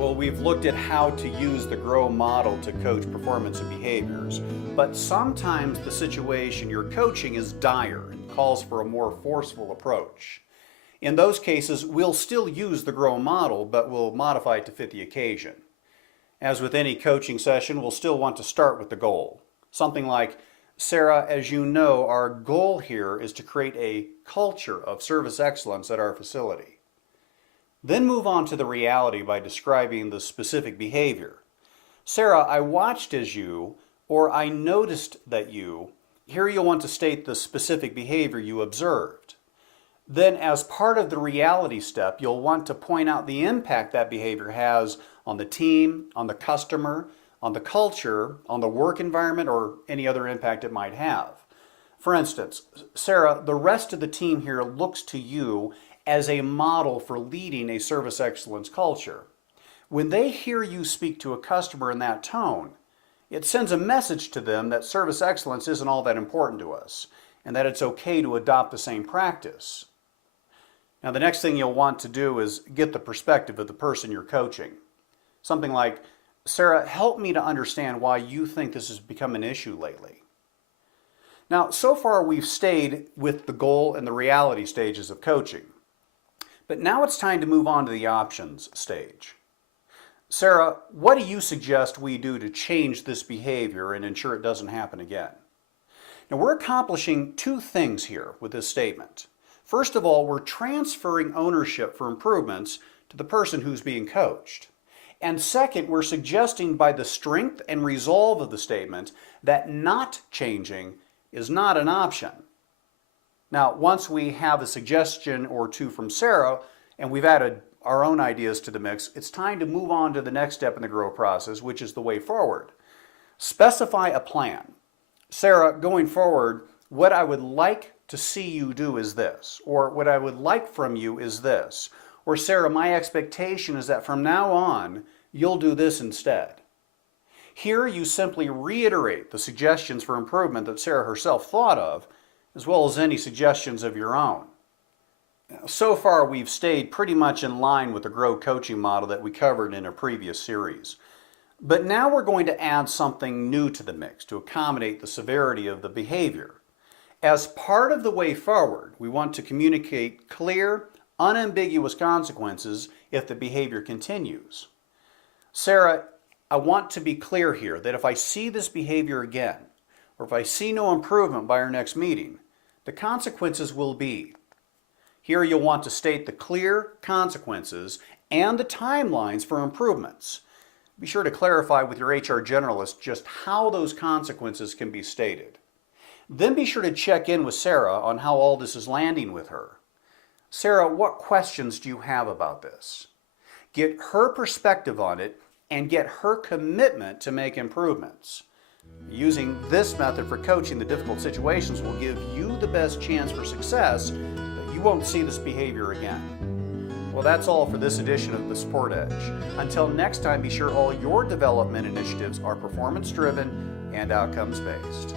Well, we've looked at how to use the GROW model to coach performance and behaviors, but sometimes the situation you're coaching is dire and calls for a more forceful approach. In those cases, we'll still use the GROW model, but we'll modify it to fit the occasion. As with any coaching session, we'll still want to start with the goal. Something like, Sarah, as you know, our goal here is to create a culture of service excellence at our facility. Then move on to the reality by describing the specific behavior. Sarah, I watched as you, or I noticed that you. Here you'll want to state the specific behavior you observed. Then, as part of the reality step, you'll want to point out the impact that behavior has on the team, on the customer, on the culture, on the work environment, or any other impact it might have. For instance, Sarah, the rest of the team here looks to you as a model for leading a service excellence culture. When they hear you speak to a customer in that tone, it sends a message to them that service excellence isn't all that important to us, and that it's okay to adopt the same practice. Now, the next thing you'll want to do is get the perspective of the person you're coaching. Something like, Sarah, help me to understand why you think this has become an issue lately. Now, so far we've stayed with the goal and the reality stages of coaching. But now it's time to move on to the options stage. Sarah, what do you suggest we do to change this behavior and ensure it doesn't happen again? Now, we're accomplishing two things here with this statement. First of all, we're transferring ownership for improvements to the person who's being coached. And second, we're suggesting by the strength and resolve of the statement that not changing is not an option. Now, once we have a suggestion or two from Sarah and we've added our own ideas to the mix, it's time to move on to the next step in the GROW process, which is the way forward. Specify a plan. Sarah, going forward, what I would like to see you do is this, or what I would like from you is this, or Sarah, my expectation is that from now on, you'll do this instead. Here you simply reiterate the suggestions for improvement that Sarah herself thought of, as well as any suggestions of your own. So far, we've stayed pretty much in line with the GROW coaching model that we covered in a previous series. But now we're going to add something new to the mix to accommodate the severity of the behavior. As part of the way forward, we want to communicate clear, unambiguous consequences if the behavior continues. Sarah, I want to be clear here that if I see this behavior again, or if I see no improvement by our next meeting, the consequences will be. Here you'll want to state the clear consequences and the timelines for improvements. Be sure to clarify with your HR generalist just how those consequences can be stated. Then be sure to check in with Sarah on how all this is landing with her. Sarah, what questions do you have about this? Get her perspective on it and get her commitment to make improvements. Using this method for coaching the difficult situations will give you the best chance for success that you won't see this behavior again. Well, that's all for this edition of the Support Edge. Until next time, be sure all your development initiatives are performance-driven and outcomes-based.